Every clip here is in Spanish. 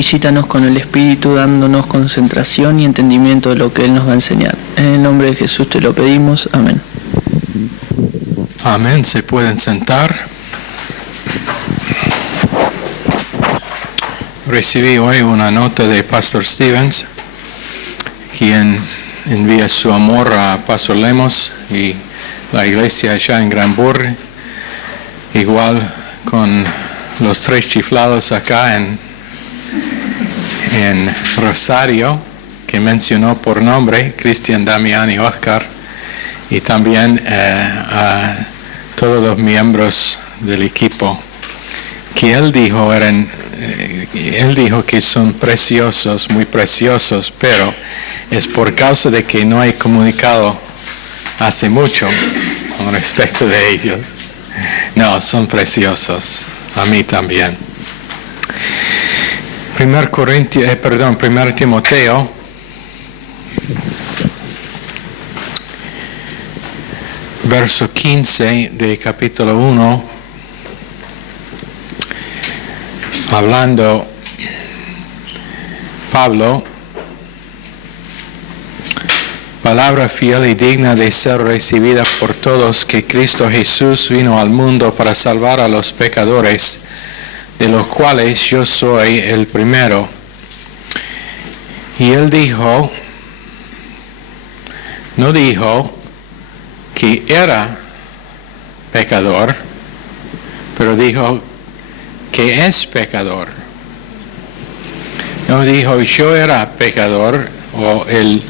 Visítanos con el Espíritu, dándonos concentración y entendimiento de lo que Él nos va a enseñar. En el nombre de Jesús te lo pedimos. Amén. Amén. Se pueden sentar. Recibí hoy una nota de Pastor Stevens, quien envía su amor a Pastor Lemos y la iglesia allá en Granbury, igual con los 3 chiflados acá en Rosario, que mencionó por nombre, Cristian, Damián y Oscar, y también a todos los miembros del equipo, que él dijo que son preciosos, muy preciosos, pero es por causa de que no hay comunicado hace mucho con respecto de ellos. No, son preciosos, a mí también. 1 Timoteo, verso 15 de capítulo 1, hablando Pablo, palabra fiel y digna de ser recibida por todos, que Cristo Jesús vino al mundo para salvar a los pecadores, de los cuales yo soy el primero. Y él dijo, no dijo que era pecador, pero dijo que es pecador. No dijo yo era pecador o el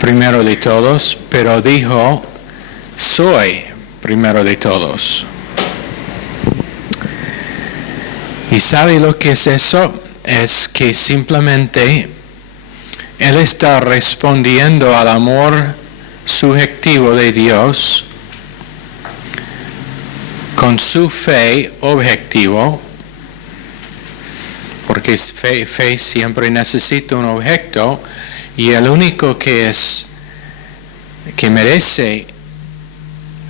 primero de todos, pero dijo soy primero de todos. ¿Y sabe lo que es eso? Es que simplemente él está respondiendo al amor subjetivo de Dios con su fe objetivo, porque fe siempre necesita un objeto, y el único que merece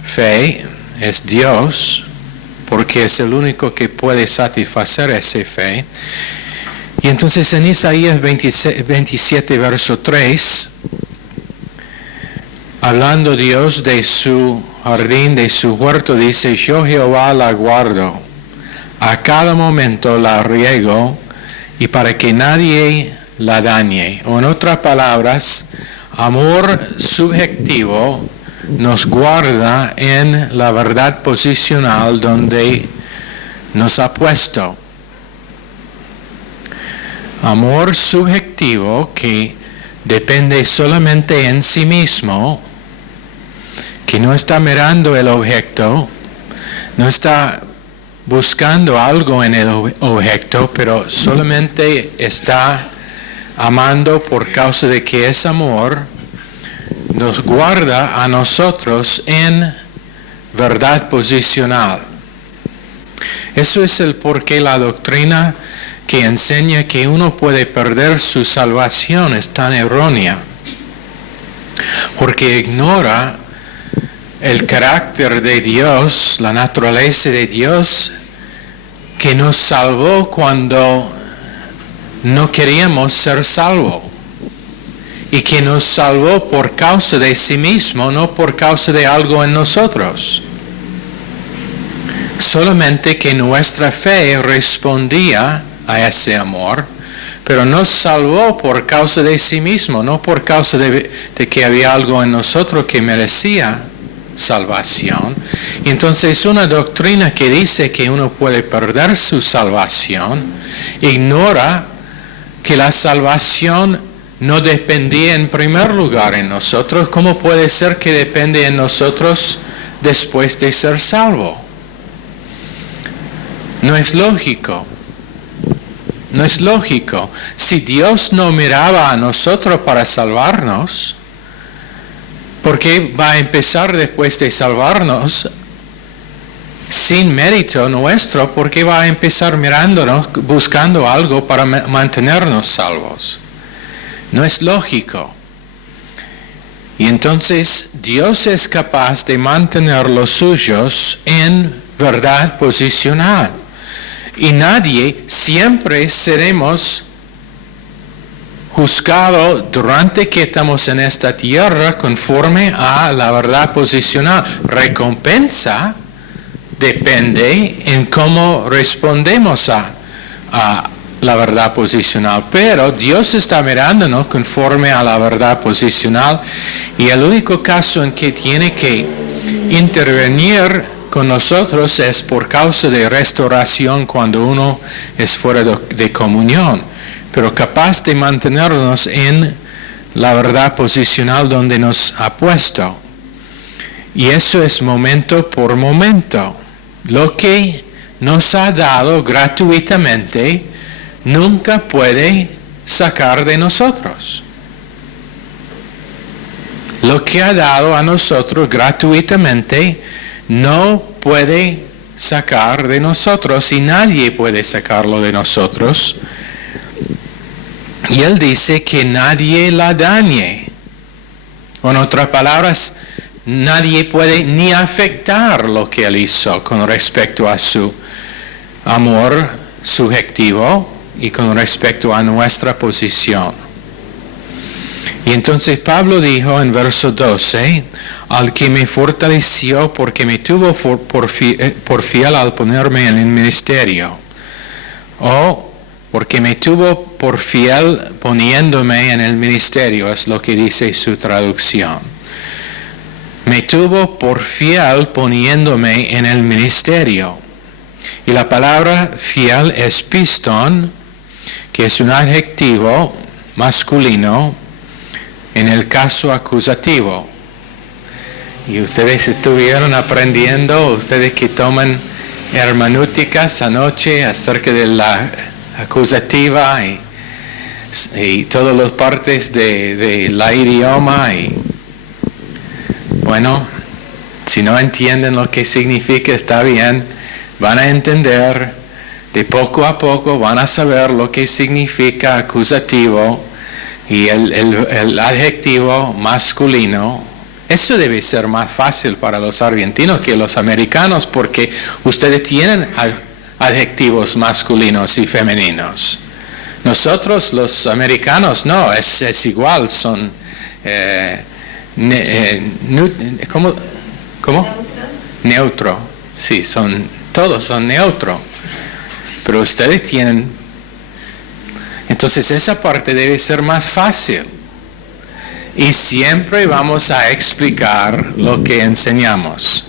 fe es Dios, porque es el único que puede satisfacer esa fe. Y entonces en Isaías 27, verso 3, hablando Dios de su jardín, de su huerto, dice, yo Jehová la guardo, a cada momento la riego, y para que nadie la dañe. O en otras palabras, amor subjetivo nos guarda en la verdad posicional donde nos ha puesto. Amor subjetivo que depende solamente en sí mismo, que no está mirando el objeto, no está buscando algo en el objeto, pero solamente está amando por causa de que es amor, nos guarda a nosotros en verdad posicional. Eso es el porqué la doctrina que enseña que uno puede perder su salvación es tan errónea, porque ignora el carácter de Dios, la naturaleza de Dios, que nos salvó cuando no queríamos ser salvos, y que nos salvó por causa de sí mismo, no por causa de algo en nosotros. Solamente que nuestra fe respondía a ese amor, pero nos salvó por causa de sí mismo, no por causa de que había algo en nosotros que merecía salvación. Y entonces una doctrina que dice que uno puede perder su salvación ignora que la salvación no dependía en primer lugar en nosotros. ¿Cómo puede ser que depende en nosotros después de ser salvo? No es lógico. No es lógico. Si Dios no miraba a nosotros para salvarnos, ¿por qué va a empezar después de salvarnos sin mérito nuestro? ¿Por qué va a empezar mirándonos, buscando algo para mantenernos salvos? No es lógico. Y entonces Dios es capaz de mantener los suyos en verdad posicional. Y nadie, siempre seremos juzgados durante que estamos en esta tierra conforme a la verdad posicional. Recompensa depende en cómo respondemos a la verdad posicional, pero Dios está mirándonos conforme a la verdad posicional, y el único caso en que tiene que intervenir con nosotros es por causa de restauración, cuando uno es fuera de comunión, pero capaz de mantenernos en la verdad posicional donde nos ha puesto. Y eso es momento por momento. Lo que nos ha dado gratuitamente nunca puede sacar de nosotros. Lo que ha dado a nosotros gratuitamente no puede sacar de nosotros, y nadie puede sacarlo de nosotros. Y él dice que nadie la dañe. En otras palabras, nadie puede ni afectar lo que él hizo con respecto a su amor subjetivo y con respecto a nuestra posición. Y entonces Pablo dijo en verso 12, al que me fortaleció porque me tuvo por fiel al ponerme en el ministerio, o porque me tuvo por fiel poniéndome en el ministerio, es lo que dice su traducción. Me tuvo por fiel poniéndome en el ministerio. Y la palabra fiel es piston, que es un adjetivo masculino en el caso acusativo. Y ustedes estuvieron aprendiendo, ustedes que toman hermenéuticas anoche, acerca de la acusativa y todas las partes de la idioma. Y bueno, si no entienden lo que significa, está bien, van a entender, de poco a poco van a saber lo que significa acusativo y el adjetivo masculino. Eso debe ser más fácil para los argentinos que los americanos, porque ustedes tienen adjetivos masculinos y femeninos. Nosotros los americanos no, es igual, son ¿cómo? Neutro. Sí, todos son neutro. Pero ustedes tienen. Entonces esa parte debe ser más fácil. Y siempre vamos a explicar lo que enseñamos,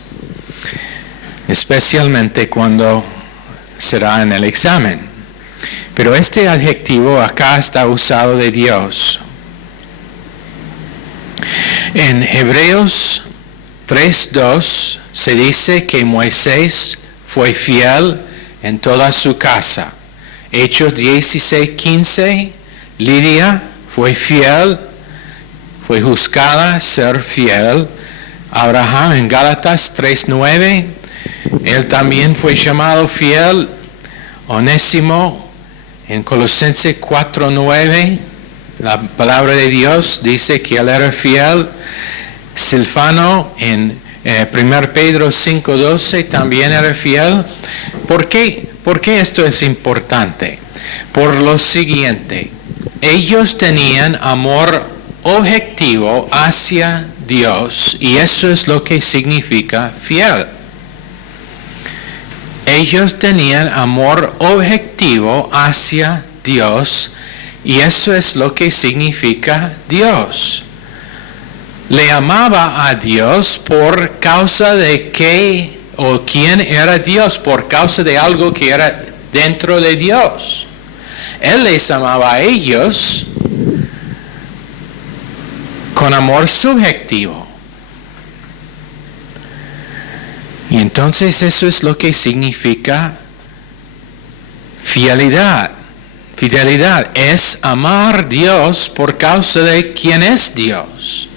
especialmente cuando será en el examen. Pero este adjetivo acá está usado de Dios. En Hebreos 3:2 se dice que Moisés fue fiel en toda su casa. Hechos 16:15, Lidia fue fiel, fue juzgada ser fiel. Abraham en Gálatas 3:9, él también fue llamado fiel. Onésimo en Colosenses 4:9, la palabra de Dios dice que él era fiel. Silfano en 1 Pedro 5:12 también era fiel. ¿Por qué esto es importante? Por lo siguiente, ellos tenían amor objetivo hacia Dios, y eso es lo que significa fiel. Ellos tenían amor objetivo hacia Dios, y eso es lo que significa Dios. Le amaba a Dios por causa de qué o quién era Dios, por causa de algo que era dentro de Dios. Él les amaba a ellos con amor subjetivo. Y entonces eso es lo que significa fidelidad. Fidelidad es amar a Dios por causa de quién es Dios.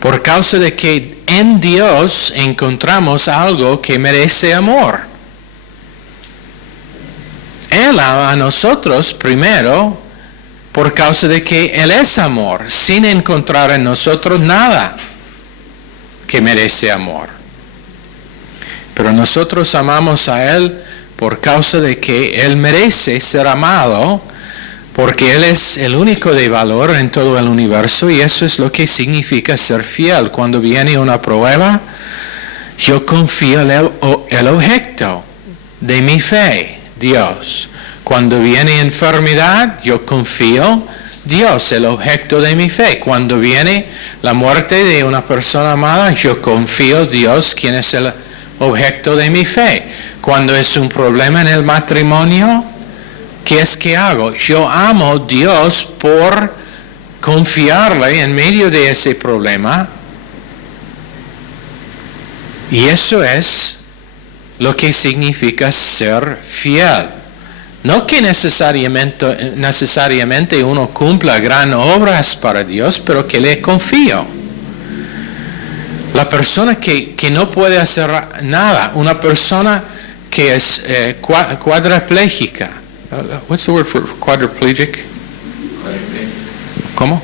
Por causa de que en Dios encontramos algo que merece amor. Él ama a nosotros primero por causa de que Él es amor, sin encontrar en nosotros nada que merece amor. Pero nosotros amamos a Él por causa de que Él merece ser amado, porque Él es el único de valor en todo el universo, y eso es lo que significa ser fiel. Cuando viene una prueba, yo confío en el objeto de mi fe, Dios. Cuando viene enfermedad, yo confío Dios, el objeto de mi fe. Cuando viene la muerte de una persona amada, yo confío Dios, quien es el objeto de mi fe. Cuando es un problema en el matrimonio, ¿qué es que hago? Yo amo a Dios por confiarle en medio de ese problema. Y eso es lo que significa ser fiel. No que necesariamente uno cumpla grandes obras para Dios, pero que le confío. La persona que no puede hacer nada, una persona que es cuadraplégica. What's the word for quadriplegic? ¿Cómo?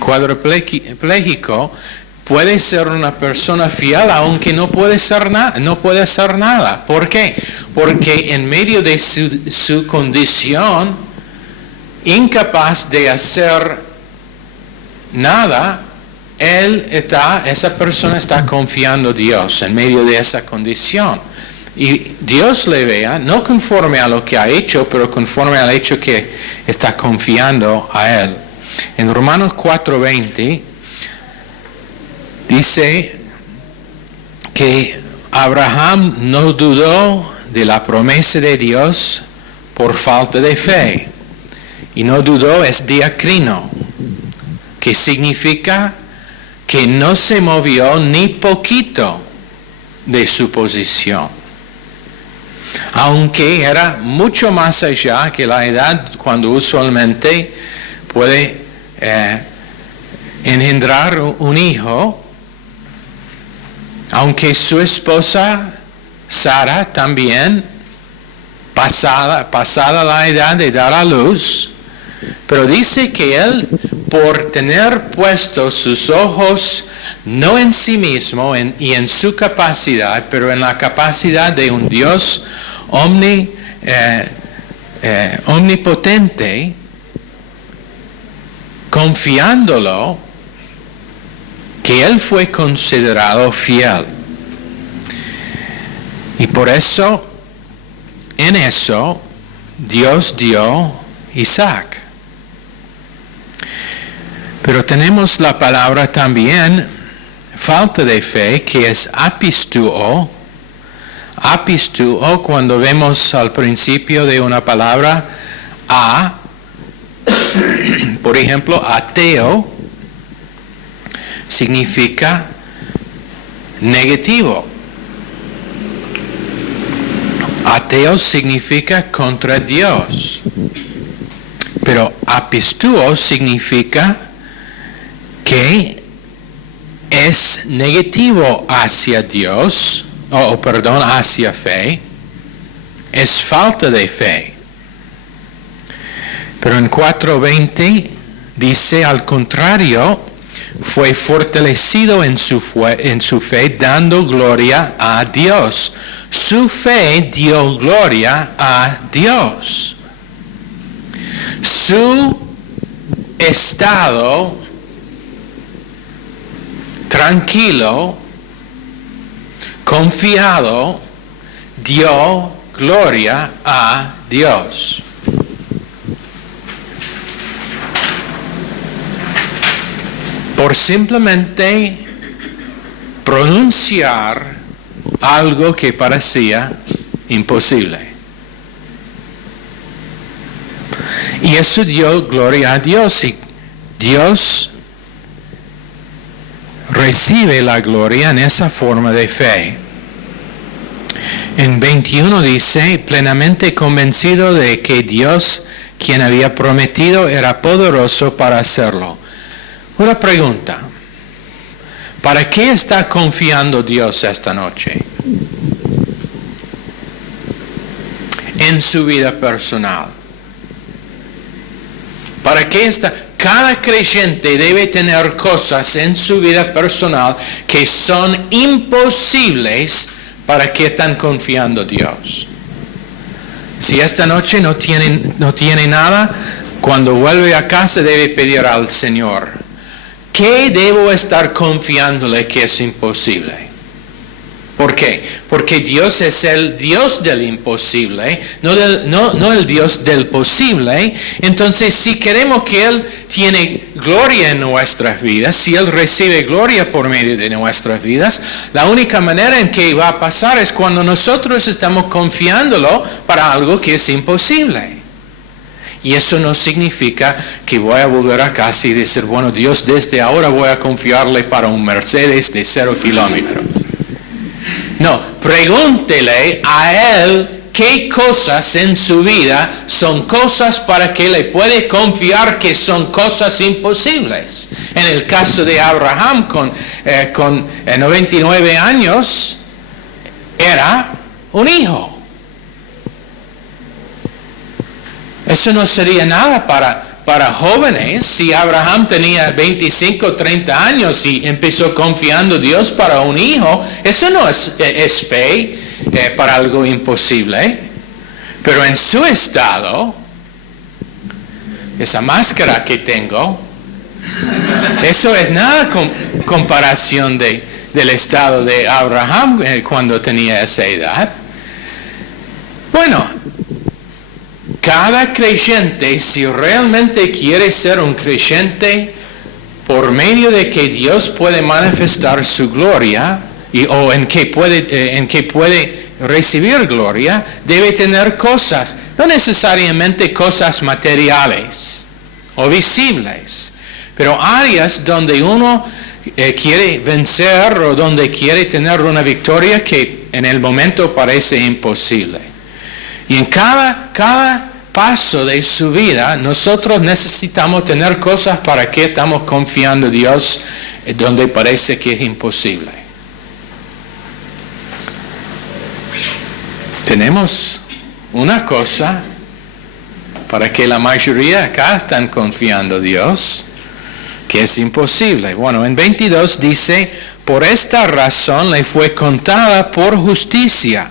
Cuadripléjico puede ser una persona fiel aunque no puede hacer nada. ¿Por qué? Porque en medio de su condición incapaz de hacer nada, esa persona está confiando a Dios en medio de esa condición. Y Dios le vea, no conforme a lo que ha hecho, pero conforme al hecho que está confiando a Él. En Romanos 4:20 dice que Abraham no dudó de la promesa de Dios por falta de fe. Y no dudó es diacrino, que significa que no se movió ni poquito de su posición. Aunque era mucho más allá que la edad cuando usualmente puede engendrar un hijo, aunque su esposa Sara también pasada la edad de dar a luz, pero dice que él, por tener puestos sus ojos no en sí mismo y en su capacidad, pero en la capacidad de un Dios omnipotente, confiándolo, que él fue considerado fiel. Y por eso, en eso, Dios dio Isaac. Pero tenemos la palabra también, falta de fe, que es apistuo. Apistuo, cuando vemos al principio de una palabra por ejemplo, ateo, significa negativo. Ateo significa contra Dios. Pero apistuo significa que es negativo hacia Dios, hacia fe, es falta de fe. Pero en 4:20 dice al contrario, fue fortalecido en su fe, dando gloria a Dios. Su fe dio gloria a Dios. Su estado tranquilo, confiado, dio gloria a Dios. Por simplemente pronunciar algo que parecía imposible. Y eso dio gloria a Dios, y Dios recibe la gloria en esa forma de fe. En 21 dice, plenamente convencido de que Dios, quien había prometido, era poderoso para hacerlo. Una pregunta, ¿para qué está confiando Dios esta noche? En su vida personal. ¿Para qué está? Cada creyente debe tener cosas en su vida personal que son imposibles ¿para qué están confiando en Dios? Si esta noche no tiene nada, cuando vuelve a casa debe pedir al Señor, ¿qué debo estar confiándole que es imposible? ¿Por qué? Porque Dios es el Dios del imposible, no el Dios del posible. Entonces, si queremos que Él tiene gloria en nuestras vidas, si Él recibe gloria por medio de nuestras vidas, la única manera en que va a pasar es cuando nosotros estamos confiándolo para algo que es imposible. Y eso no significa que voy a volver a casa y decir, bueno, Dios, desde ahora voy a confiarle para un Mercedes de 0 kilómetros. No, pregúntele a Él qué cosas en su vida son cosas para que le puede confiar que son cosas imposibles. En el caso de Abraham con 99 años, era un hijo. Eso no sería nada para jóvenes. Si Abraham tenía 25, 30 años y empezó confiando en Dios para un hijo, eso no es fe para algo imposible. Pero en su estado, esa máscara que tengo, eso es nada comparación del estado de Abraham cuando tenía esa edad. Bueno, cada creyente, si realmente quiere ser un creyente, por medio de que Dios puede manifestar su gloria, o en que puede recibir gloria, debe tener cosas, no necesariamente cosas materiales o visibles, pero áreas donde uno quiere vencer o donde quiere tener una victoria que en el momento parece imposible. Y en cada paso de su vida, nosotros necesitamos tener cosas para que estamos confiando en Dios donde parece que es imposible. Tenemos una cosa para que la mayoría acá están confiando en Dios, que es imposible. Bueno, en 22 dice, por esta razón le fue contada por justicia.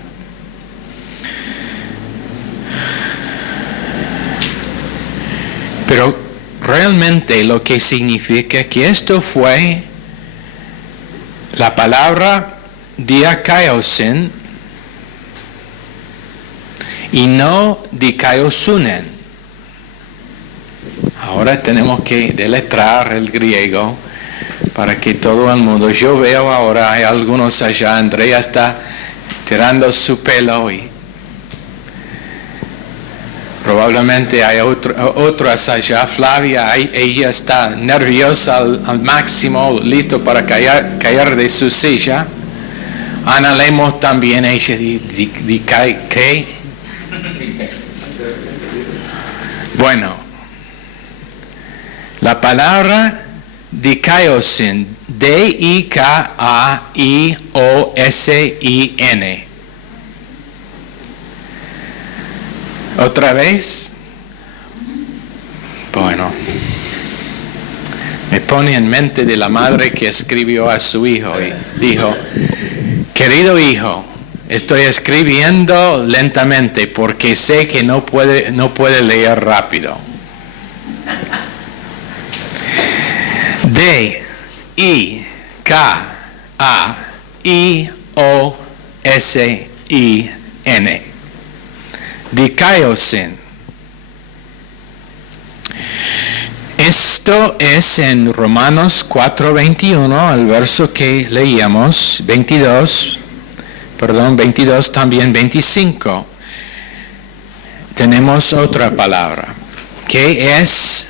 Pero realmente lo que significa que esto fue la palabra diakaiosin y no dikaiosunen. Ahora tenemos que deletrar el griego para que todo el mundo, yo veo ahora hay algunos allá, Andrea está tirando su pelo y probablemente hay otras allá. Flavia, ella está nerviosa al máximo, listo para caer de su silla. Ana Lemos también, ella ¿qué? Bueno, la palabra dikaiosin, D-I-K-A-I-O-S-I-N. Otra vez, bueno, me pone en mente de la madre que escribió a su hijo y dijo, querido hijo, estoy escribiendo lentamente porque sé que no puede leer rápido. D-I-K-A-I-O-S-I-N. Dikaiosin. Esto es en Romanos 4:21, el verso que leíamos, 22, también 25. Tenemos otra palabra, que es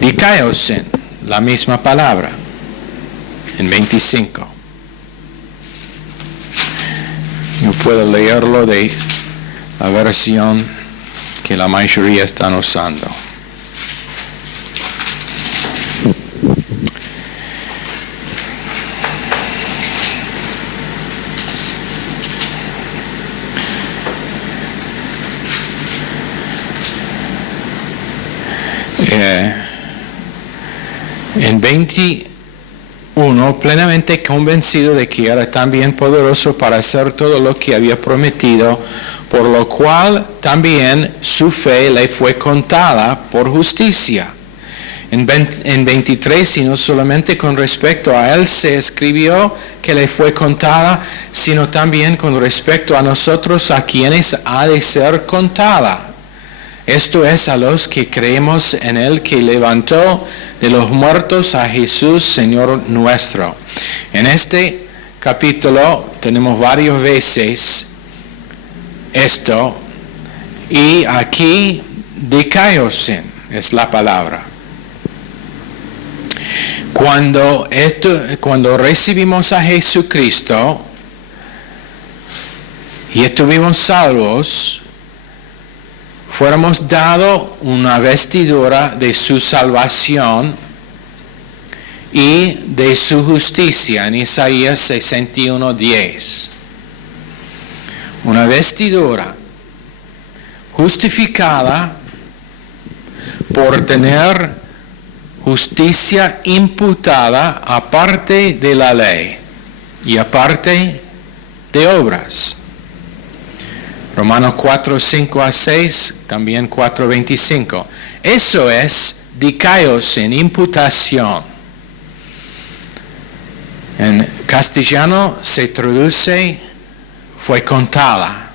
dikaiosin, la misma palabra, en 25. Yo puedo leerlo de la versión que la mayoría están usando. En uno plenamente convencido de que era también poderoso para hacer todo lo que había prometido, por lo cual también su fe le fue contada por justicia. En 23, y no solamente con respecto a él se escribió que le fue contada, sino también con respecto a nosotros, a quienes ha de ser contada. Esto es, a los que creemos en él, que levantó de los muertos a Jesús, Señor nuestro. En este capítulo tenemos varias veces esto, y aquí dikaiosin es la palabra. Cuando recibimos a Jesucristo y estuvimos salvos, fuéramos dados una vestidura de su salvación y de su justicia, en Isaías 61:10. Una vestidura justificada por tener justicia imputada aparte de la ley y aparte de obras. Romanos 4:5-6, también 4:25. Eso es dikaios, en imputación. En castellano se traduce fue contada,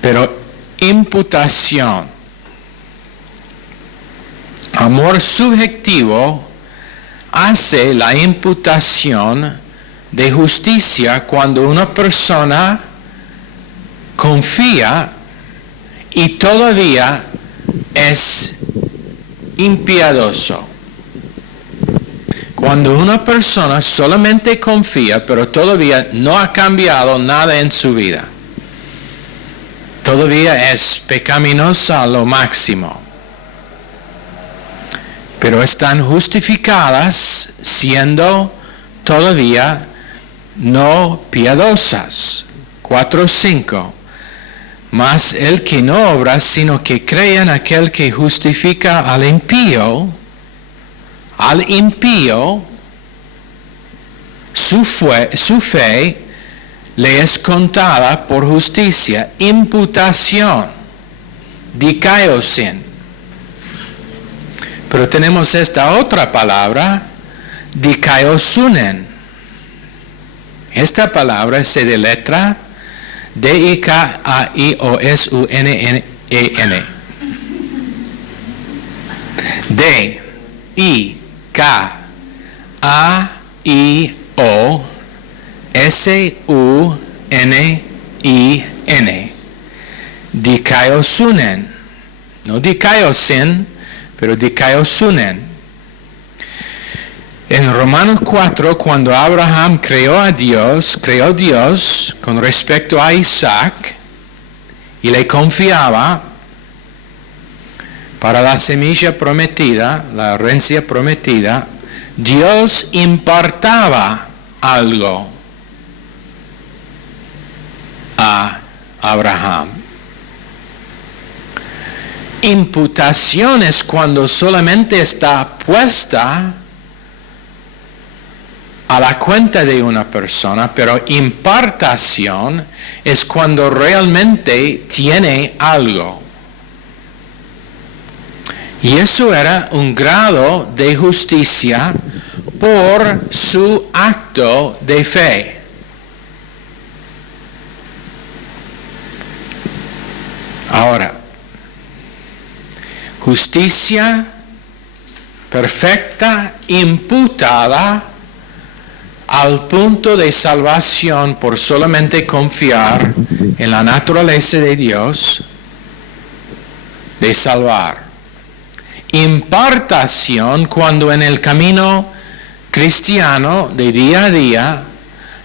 pero imputación. Amor subjetivo hace la imputación de justicia cuando una persona confía y todavía es impiedoso. Cuando una persona solamente confía, pero todavía no ha cambiado nada en su vida, todavía es pecaminosa a lo máximo, pero están justificadas siendo todavía no piadosas. 4:5. Mas el que no obra, sino que cree en aquel que justifica al impío, su fe le es contada por justicia, imputación, dikaiosin. Pero tenemos esta otra palabra, dikaiosunen. Esta palabra se deletra D-I-K-A-I-O-S-U-N-N-E-N. D-I-K-A-I-O-S-U-N-I-N. Dikaiosunen. No dikaiosin, pero dikaiosunen. En Romanos 4, cuando Abraham creyó Dios con respecto a Isaac y le confiaba para la semilla prometida, la herencia prometida, Dios impartaba algo a Abraham. Imputación es cuando solamente está puesta a la cuenta de una persona, pero impartación es cuando realmente tiene algo. Y eso era un grado de justicia por su acto de fe. Ahora, justicia perfecta, imputada al punto de salvación por solamente confiar en la naturaleza de Dios de salvar. Impartación cuando en el camino cristiano de día a día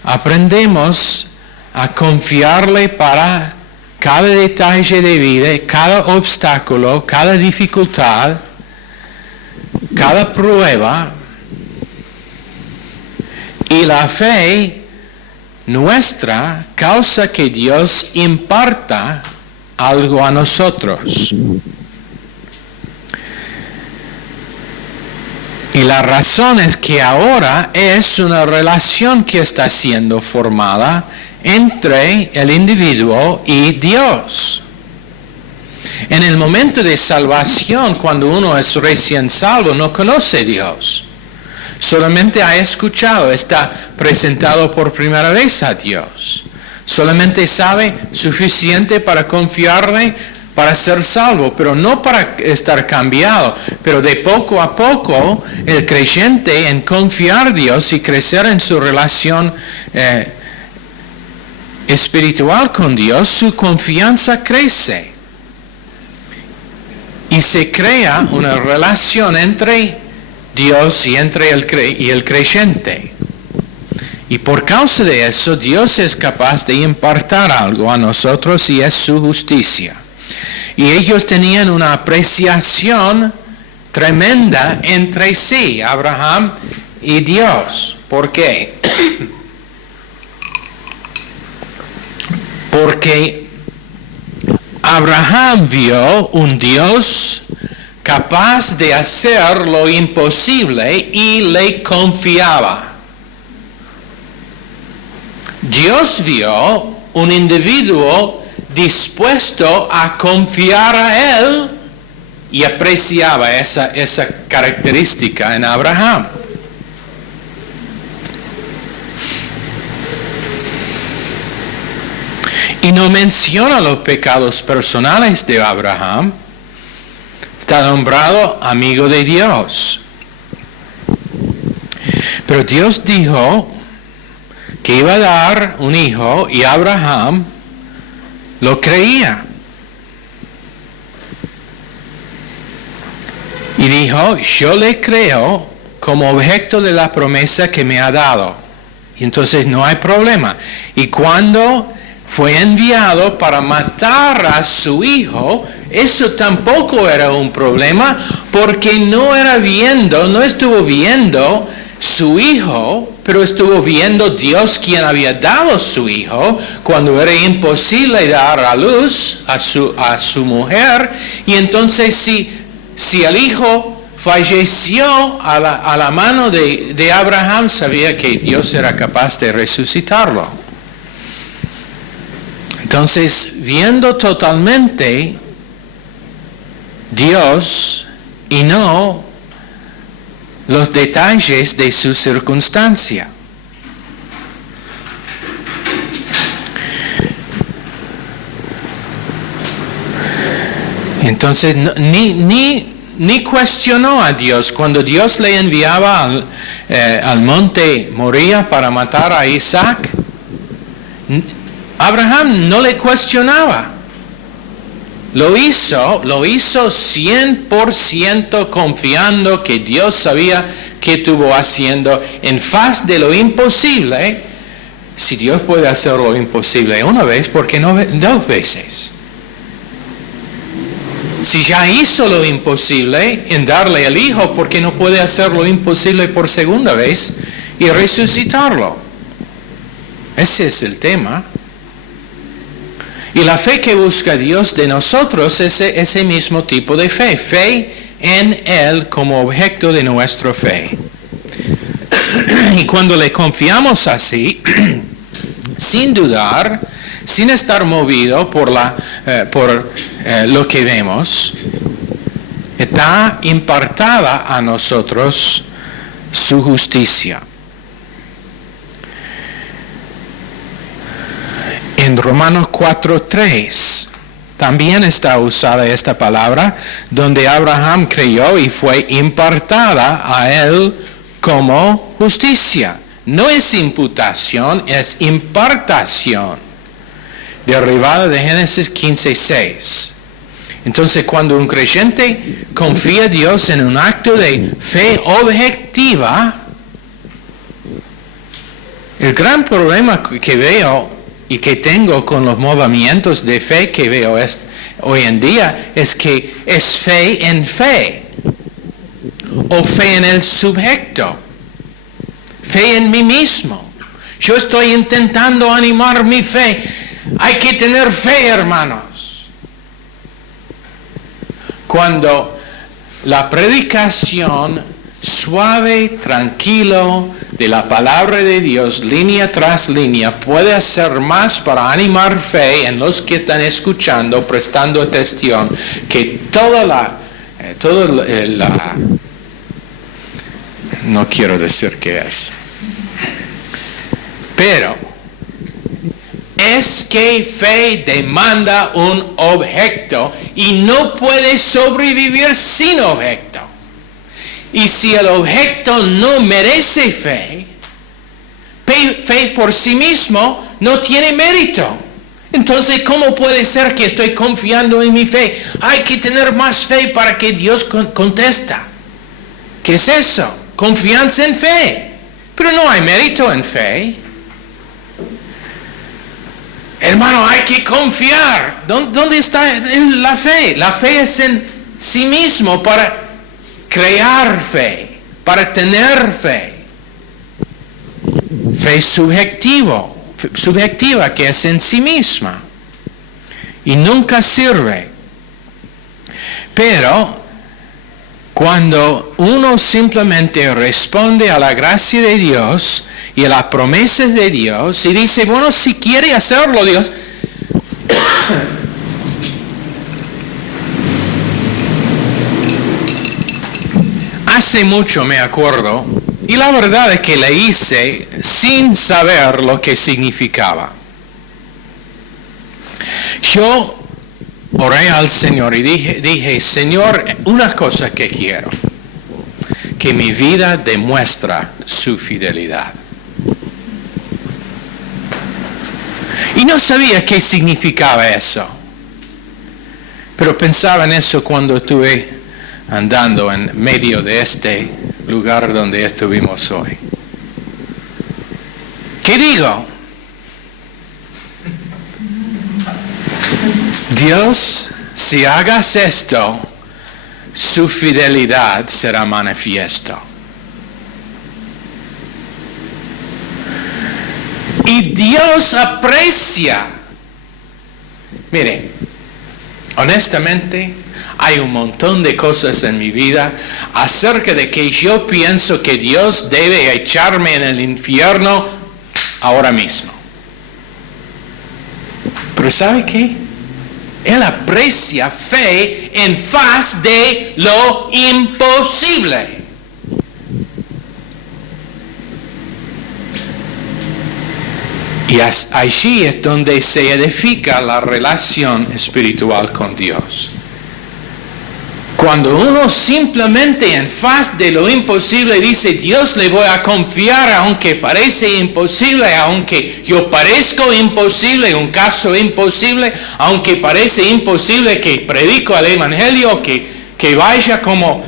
aprendemos a confiarle para cada detalle de vida, cada obstáculo, cada dificultad, cada prueba. Y la fe nuestra causa que Dios imparta algo a nosotros. Y la razón es que ahora es una relación que está siendo formada entre el individuo y Dios. En el momento de salvación, cuando uno es recién salvo, no conoce a Dios. Solamente ha escuchado, está presentado por primera vez a Dios. Solamente sabe suficiente para confiarle, para ser salvo, pero no para estar cambiado. Pero de poco a poco, el creyente en confiar en Dios y crecer en su relación espiritual con Dios, su confianza crece. Y se crea una relación entre Dios y entre el creyente. Y por causa de eso, Dios es capaz de impartir algo a nosotros y es su justicia. Y ellos tenían una apreciación tremenda entre sí, Abraham y Dios. ¿Por qué? Porque Abraham vio un Dios capaz de hacer lo imposible y le confiaba. Dios vio un individuo dispuesto a confiar a Él y apreciaba esa característica en Abraham. Y no menciona los pecados personales de Abraham. Está nombrado amigo de Dios. Pero Dios dijo que iba a dar un hijo y Abraham lo creía. Y dijo, yo le creo como objeto de la promesa que me ha dado. Y entonces no hay problema. Y cuando fue enviado para matar a su hijo, eso tampoco era un problema, porque no estuvo viendo su hijo, pero estuvo viendo Dios quien había dado su hijo cuando era imposible dar a luz a su mujer. Y entonces si el hijo falleció a la mano de Abraham, sabía que Dios era capaz de resucitarlo. Entonces, viendo totalmente Dios y no los detalles de su circunstancia. Entonces, ni cuestionó a Dios. Cuando Dios le enviaba al monte Moría para matar a Isaac, Abraham no le cuestionaba. Lo hizo 100% confiando que Dios sabía qué estuvo haciendo en faz de lo imposible. Si Dios puede hacer lo imposible una vez, ¿por qué no 2 veces? Si ya hizo lo imposible en darle al hijo, ¿por qué no puede hacer lo imposible por segunda vez y resucitarlo? Ese es el tema. Y la fe que busca Dios de nosotros es ese mismo tipo de fe. Fe en Él como objeto de nuestra fe. Y cuando le confiamos así, sin dudar, sin estar movido por lo que vemos, está impartada a nosotros su justicia. En Romanos 4:3 también está usada esta palabra, donde Abraham creyó y fue impartada a él como justicia. No es imputación, es impartación, derivada de Génesis 15:6. Entonces, cuando un creyente confía a Dios en un acto de fe objetiva, el gran problema que veo y que tengo con los movimientos de fe que veo hoy en día es que es fe en fe o fe en el sujeto, fe en mí mismo. Yo estoy intentando animar mi fe. Hay que tener fe, hermanos. Cuando la predicación suave, tranquilo, de la palabra de Dios, línea tras línea, puede hacer más para animar fe en los que están escuchando, prestando atención, que no quiero decir qué es. Pero es que fe demanda un objeto y no puede sobrevivir sin objeto. Y si el objeto no merece fe, fe por sí mismo no tiene mérito. Entonces, ¿cómo puede ser que estoy confiando en mi fe? Hay que tener más fe para que Dios contesta. ¿Qué es eso? Confianza en fe. Pero no hay mérito en fe. Hermano, hay que confiar. ¿Dónde está la fe? La fe es en sí mismo para crear fe, para tener fe. Fe subjetiva que es en sí misma y nunca sirve. Pero cuando uno simplemente responde a la gracia de Dios y a las promesas de Dios y dice, bueno, si quiere hacerlo Dios, hace mucho me acuerdo, y la verdad es que le hice sin saber lo que significaba. Yo oré al Señor y dije, Señor, una cosa que quiero, que mi vida demuestra su fidelidad. Y no sabía qué significaba eso, pero pensaba en eso cuando estuve andando en medio de este lugar donde estuvimos hoy. ¿Qué digo? Dios, si hagas esto, su fidelidad será manifiesto. Y Dios aprecia. Mire, honestamente, hay un montón de cosas en mi vida acerca de que yo pienso que Dios debe echarme en el infierno ahora mismo. Pero ¿sabe qué? Él aprecia fe en faz de lo imposible. Y allí es donde se edifica la relación espiritual con Dios. Cuando uno simplemente en faz de lo imposible dice, Dios, le voy a confiar aunque parece imposible, aunque yo parezco imposible, un caso imposible, aunque parece imposible que predico el evangelio, que vaya como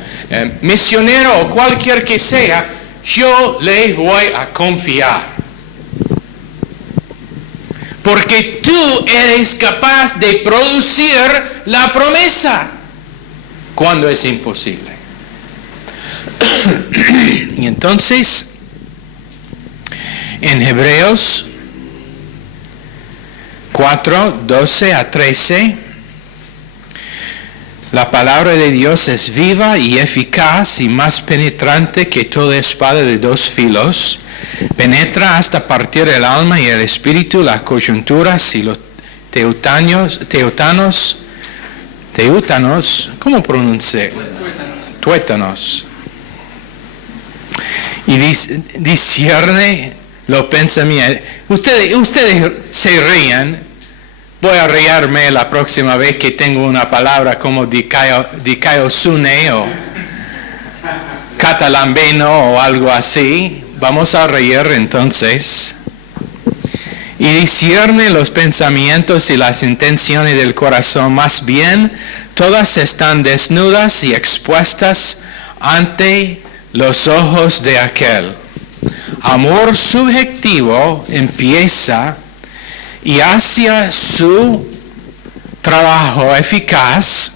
misionero o cualquier que sea, yo le voy a confiar. Porque tú eres capaz de producir la promesa cuando es imposible. Y entonces, en Hebreos 4, 12 a 13, la palabra de Dios es viva y eficaz y más penetrante que toda espada de dos filos. Penetra hasta partir el alma y el espíritu, las coyunturas y los teútanos, ¿cómo pronuncié? Tuétanos. Y discierne los pensamientos. Ustedes se ríen. Voy a reírme la próxima vez que tengo una palabra como dikaiosune o catalambeno o algo así. Vamos a reír entonces. Y discierne los pensamientos y las intenciones del corazón. Más bien, todas están desnudas y expuestas ante los ojos de aquel. Amor subjetivo empieza y hacia su trabajo eficaz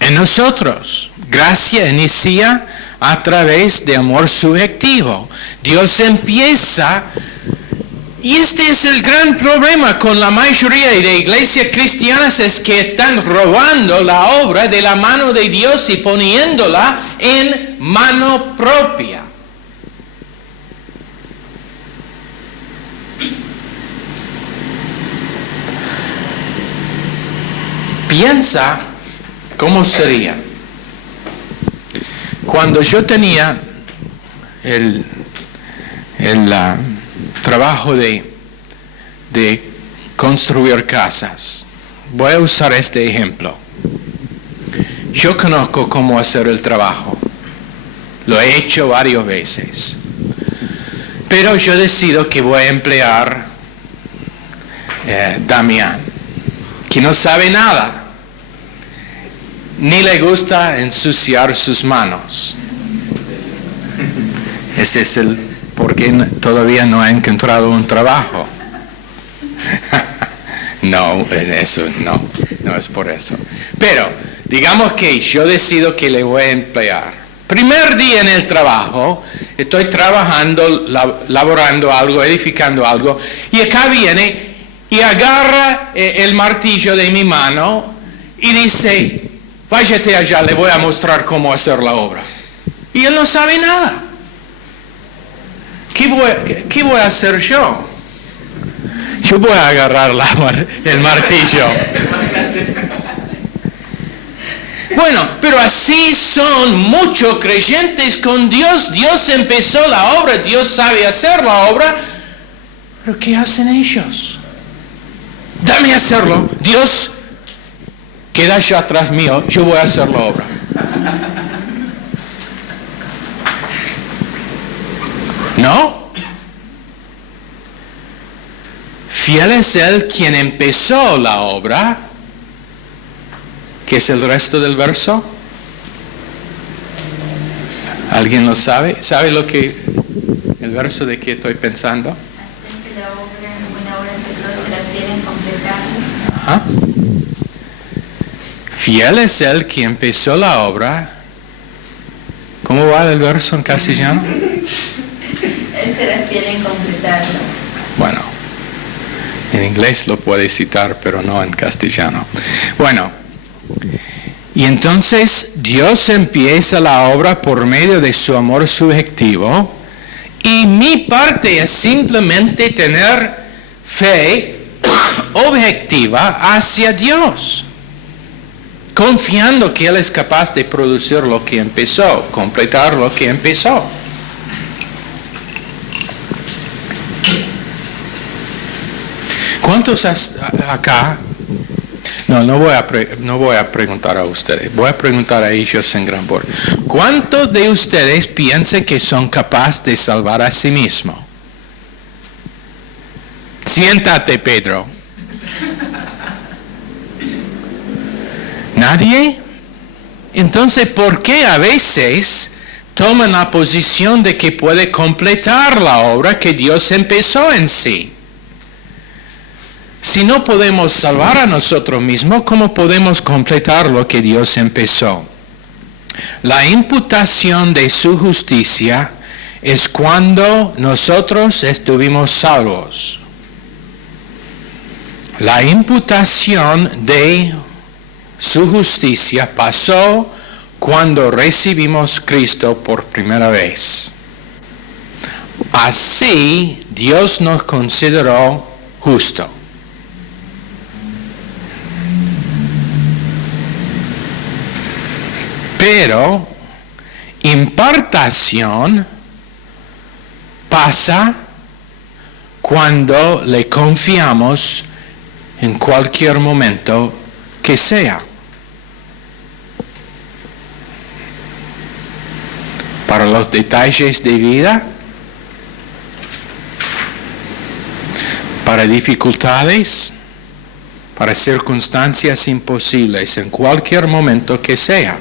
en nosotros. Gracia inicia a través de amor subjetivo. Dios empieza Y este es el gran problema con la mayoría de iglesias cristianas, es que están robando la obra de la mano de Dios y poniéndola en mano propia. Piensa cómo sería. Cuando yo tenía el trabajo de construir casas, voy a usar este ejemplo. Yo conozco cómo hacer el trabajo. Lo he hecho varias veces. Pero yo decido que voy a emplear Damián, que no sabe nada, ni le gusta ensuciar sus manos. Ese es el porque todavía no ha encontrado un trabajo. No, eso no es por eso. Pero digamos que yo decido que le voy a emplear. Primer día en el trabajo, estoy trabajando, laborando algo, edificando algo, y acá viene y agarra el martillo de mi mano y dice: váyate allá, le voy a mostrar cómo hacer la obra. Y él no sabe nada. ¿Qué voy a hacer yo? Yo voy a agarrar el martillo. Bueno, pero así son muchos creyentes con Dios. Dios empezó la obra, Dios sabe hacer la obra. ¿Pero qué hacen ellos? Dame hacerlo. Dios, queda allá atrás mío, yo voy a hacer la obra. ¿No? Fiel es Él quien empezó la obra. ¿Qué es el resto del verso? ¿Alguien lo sabe? ¿Sabe el verso de que estoy pensando? Hasta que la buena obra empezó, será fiel en completarla. Ajá. Fiel es Él quien empezó la obra. ¿Cómo va el verso en castellano? Él será fiel en completarla. Bueno, en inglés lo puede citar, pero no en castellano. Bueno, y entonces Dios empieza la obra por medio de su amor subjetivo, y mi parte es simplemente tener fe objetiva hacia Dios, confiando que Él es capaz de producir lo que empezó, completar lo que empezó. ¿Cuántos acá? No voy a preguntar a ustedes, voy a preguntar a ellos en gran por. ¿Cuántos de ustedes piensan que son capaces de salvar a sí mismos? Siéntate, Pedro. ¿Nadie? Entonces, ¿por qué a veces toman la posición de que puede completar la obra que Dios empezó en sí? Si no podemos salvar a nosotros mismos, ¿cómo podemos completar lo que Dios empezó? La imputación de su justicia es cuando nosotros estuvimos salvos. La imputación de su justicia pasó cuando recibimos a Cristo por primera vez. Así Dios nos consideró justo. Pero impartación pasa cuando le confiamos en cualquier momento que sea. Para los detalles de vida, para dificultades, para circunstancias imposibles, en cualquier momento que sea.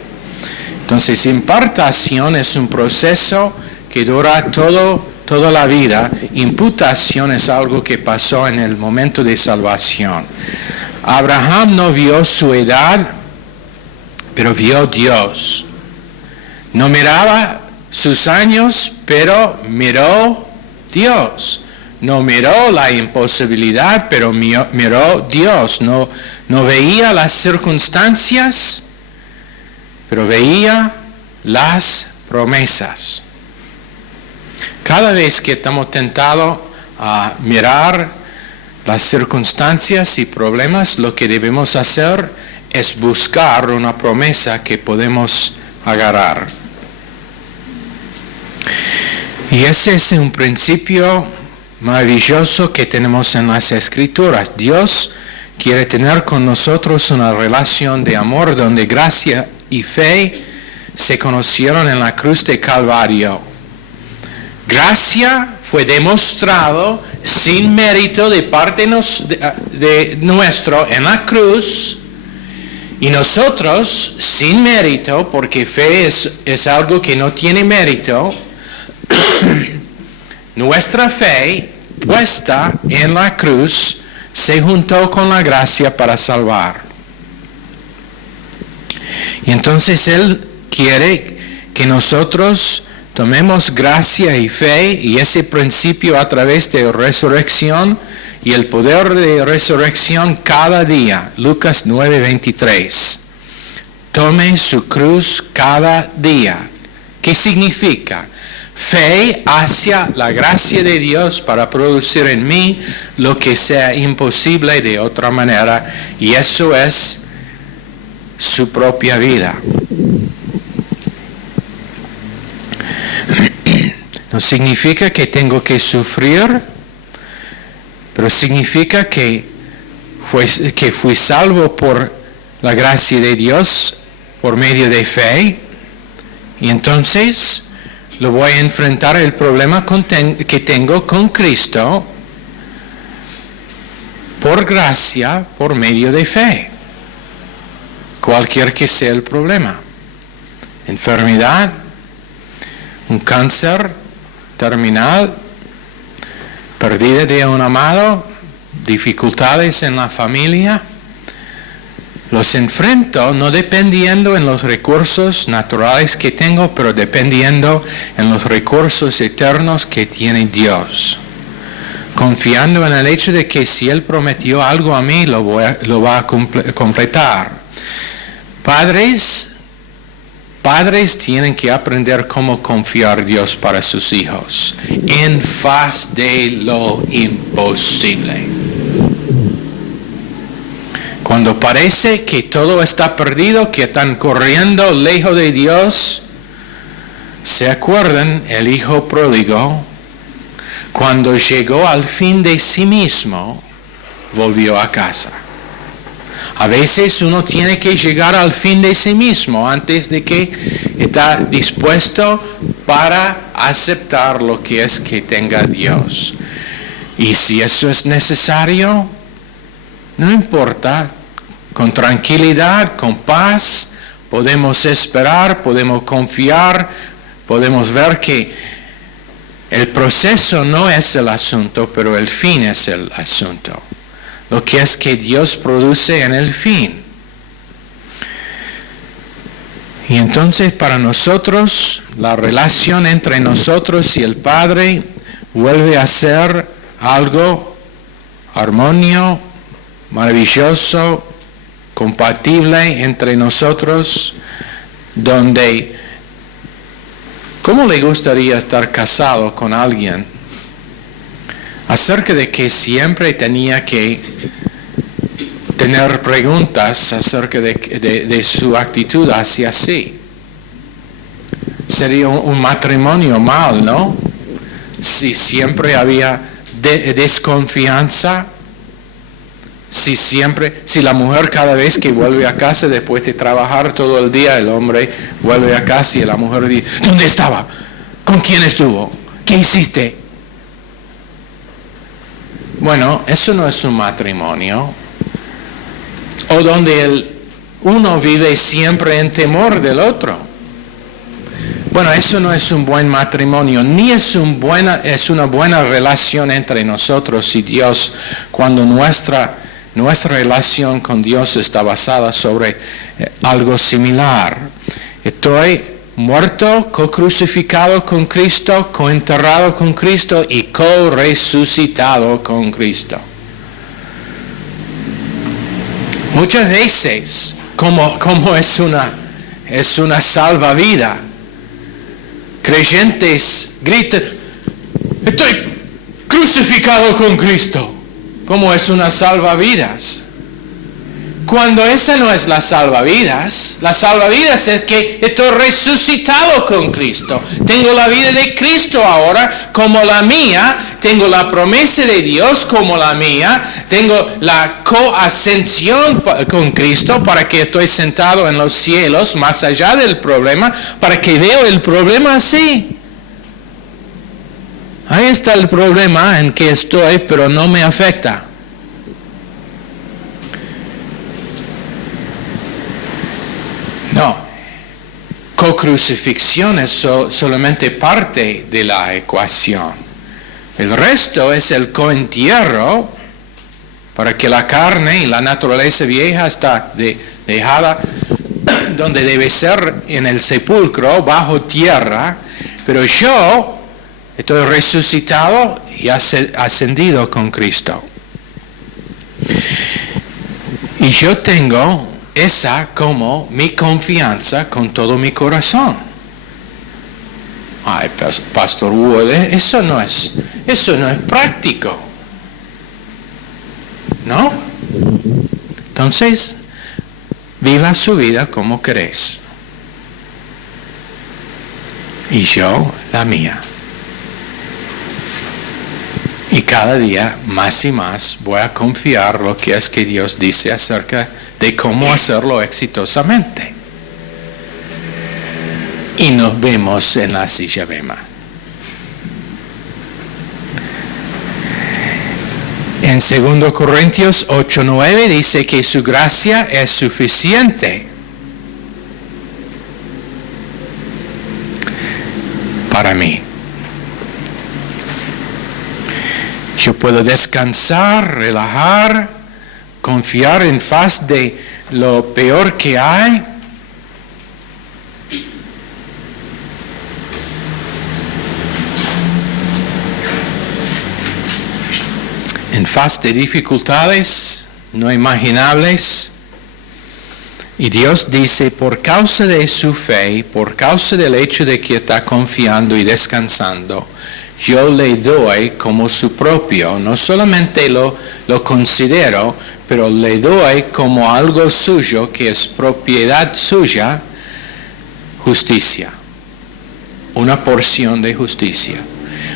Entonces, impartación es un proceso que dura toda la vida. Imputación es algo que pasó en el momento de salvación. Abraham no vio su edad, pero vio Dios. No miraba sus años, pero miró Dios. no miró la imposibilidad, pero miró Dios. No veía las circunstancias, pero veía las promesas. Cada vez que estamos tentados a mirar las circunstancias y problemas, lo que debemos hacer es buscar una promesa que podemos agarrar. Y ese es un principio maravilloso que tenemos en las Escrituras. Dios quiere tener con nosotros una relación de amor donde gracia y fe se conocieron en la cruz de Calvario. Gracia fue demostrado sin mérito de parte de nuestro en la cruz, y nosotros sin mérito, porque fe es algo que no tiene mérito. Nuestra fe puesta en la cruz se juntó con la gracia para salvar. Y entonces Él quiere que nosotros tomemos gracia y fe y ese principio a través de resurrección y el poder de resurrección cada día. Lucas 9:23. Tome su cruz cada día. ¿Qué significa? Fe hacia la gracia de Dios para producir en mí lo que sea imposible de otra manera, y eso es su propia vida. No significa que tengo que sufrir, pero significa que fui salvo por la gracia de Dios por medio de fe, y entonces lo voy a enfrentar el problema que tengo con Cristo por gracia, por medio de fe. Cualquier que sea el problema. Enfermedad, un cáncer terminal, pérdida de un amado, dificultades en la familia. Los enfrento no dependiendo en los recursos naturales que tengo, pero dependiendo en los recursos eternos que tiene Dios. Confiando en el hecho de que si Él prometió algo a mí, lo va a completar. Padres tienen que aprender cómo confiar en Dios para sus hijos, en faz de lo imposible. Cuando parece que todo está perdido, que están corriendo lejos de Dios, ¿se acuerdan el hijo pródigo? Cuando llegó al fin de sí mismo, volvió a casa. A veces uno tiene que llegar al fin de sí mismo antes de que está dispuesto para aceptar lo que es que tenga Dios. Y si eso es necesario, no importa, con tranquilidad, con paz, podemos esperar, podemos confiar, podemos ver que el proceso no es el asunto, pero el fin es el asunto. Lo que es que Dios produce en el fin. Y entonces para nosotros, la relación entre nosotros y el Padre vuelve a ser algo armonioso, maravilloso, compatible entre nosotros, donde, ¿cómo le gustaría estar casado con alguien acerca de que siempre tenía que tener preguntas acerca de su actitud hacia sí? Sería un matrimonio mal, ¿no? Si siempre había desconfianza. Si la mujer cada vez que vuelve a casa después de trabajar todo el día, el hombre vuelve a casa y la mujer dice, ¿dónde estaba? ¿Con quién estuvo? ¿Qué hiciste? Bueno, eso no es un matrimonio. O donde uno vive siempre en temor del otro. Bueno, eso no es un buen matrimonio, ni es una buena relación entre nosotros y Dios cuando nuestra relación con Dios está basada sobre algo similar. Estoy muerto, co-crucificado con Cristo, co-enterrado con Cristo y co-resucitado con Cristo. Muchas veces, como es una salvavidas, creyentes gritan, estoy crucificado con Cristo, como es una salvavidas. Cuando esa no es la salvavidas es que estoy resucitado con Cristo. Tengo la vida de Cristo ahora como la mía, tengo la promesa de Dios como la mía, tengo la coascensión con Cristo para que estoy sentado en los cielos más allá del problema, para que veo el problema así. Ahí está el problema en que estoy, pero no me afecta. No, co-crucifixión es solamente parte de la ecuación. El resto es el coentierro para que la carne y la naturaleza vieja está dejada donde debe ser, en el sepulcro, bajo tierra. Pero yo estoy resucitado y ascendido con Cristo. Y yo tengo esa como mi confianza con todo mi corazón. Ay, Pastor Wood, eso no es práctico. ¿No? Entonces, viva su vida como querés. Y yo la mía. Y cada día más y más voy a confiar lo que es que Dios dice acerca de cómo hacerlo exitosamente. Y nos vemos en la silla bema. En 2 Corintios 8:9 dice que su gracia es suficiente para mí. Yo puedo descansar, relajar, confiar en faz de lo peor que hay. En faz de dificultades no imaginables. Y Dios dice, por causa de su fe, por causa del hecho de que está confiando y descansando, yo le doy como su propio, no solamente lo considero, pero le doy como algo suyo, que es propiedad suya, justicia. Una porción de justicia.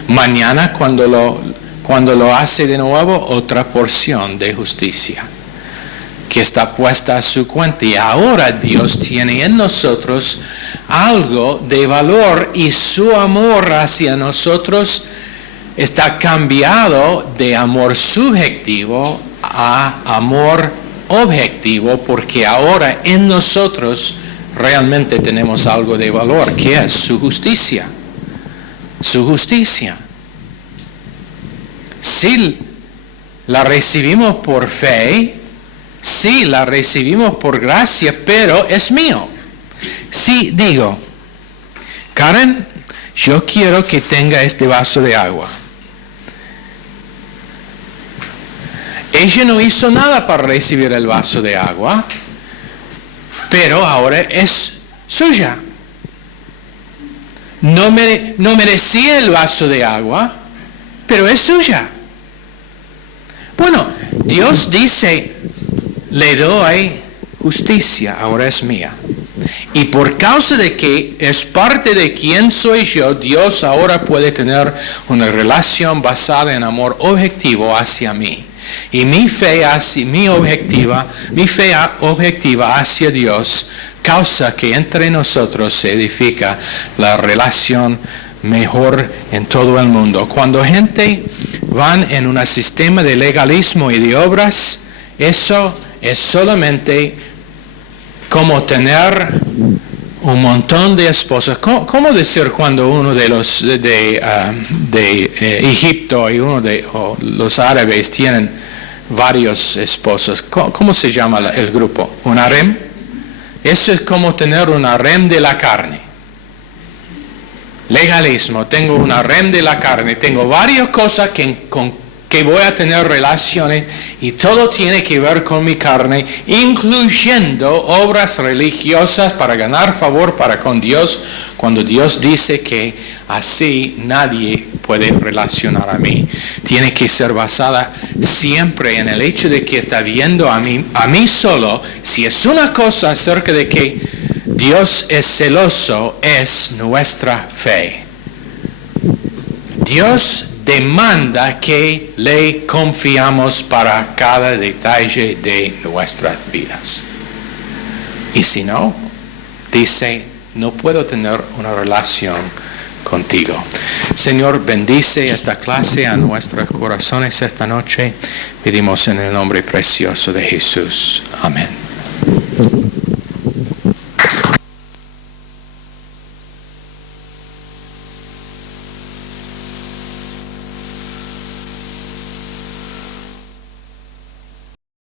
Mañana cuando lo hace de nuevo, otra porción de justicia, que está puesta a su cuenta. Y ahora Dios tiene en nosotros algo de valor, y su amor hacia nosotros está cambiado de amor subjetivo a amor objetivo, porque ahora en nosotros realmente tenemos algo de valor, que es su justicia. Su justicia. Si la recibimos por fe, sí, la recibimos por gracia, pero es mío. Si digo, Karen, yo quiero que tenga este vaso de agua. Ella no hizo nada para recibir el vaso de agua, pero ahora es suya. No merecía el vaso de agua, pero es suya. Bueno, Dios dice, le doy justicia, ahora es mía. Y por causa de que es parte de quién soy yo, Dios ahora puede tener una relación basada en amor objetivo hacia mí. Y mi fe objetiva hacia Dios causa que entre nosotros se edifica la relación mejor en todo el mundo. Cuando gente van en un sistema de legalismo y de obras, eso es solamente como tener un montón de esposas. ¿Cómo decir cuando uno de los de Egipto y uno de los árabes tienen varios esposos? ¿Cómo se llama el grupo? ¿Un harem? Eso es como tener un harem de la carne. legalismo, tengo una rem de la carne, tengo varias cosas con que voy a tener relaciones y todo tiene que ver con mi carne, incluyendo obras religiosas para ganar favor para con Dios, cuando Dios dice que así nadie puede relacionar a mí. Tiene que ser basada siempre en el hecho de que está viendo a mí solo. Si es una cosa acerca de que Dios es celoso, es nuestra fe. Dios demanda que le confiamos para cada detalle de nuestras vidas. Y si no, dice, no puedo tener una relación contigo. Señor, bendice esta clase a nuestros corazones esta noche. Pedimos en el nombre precioso de Jesús. Amén.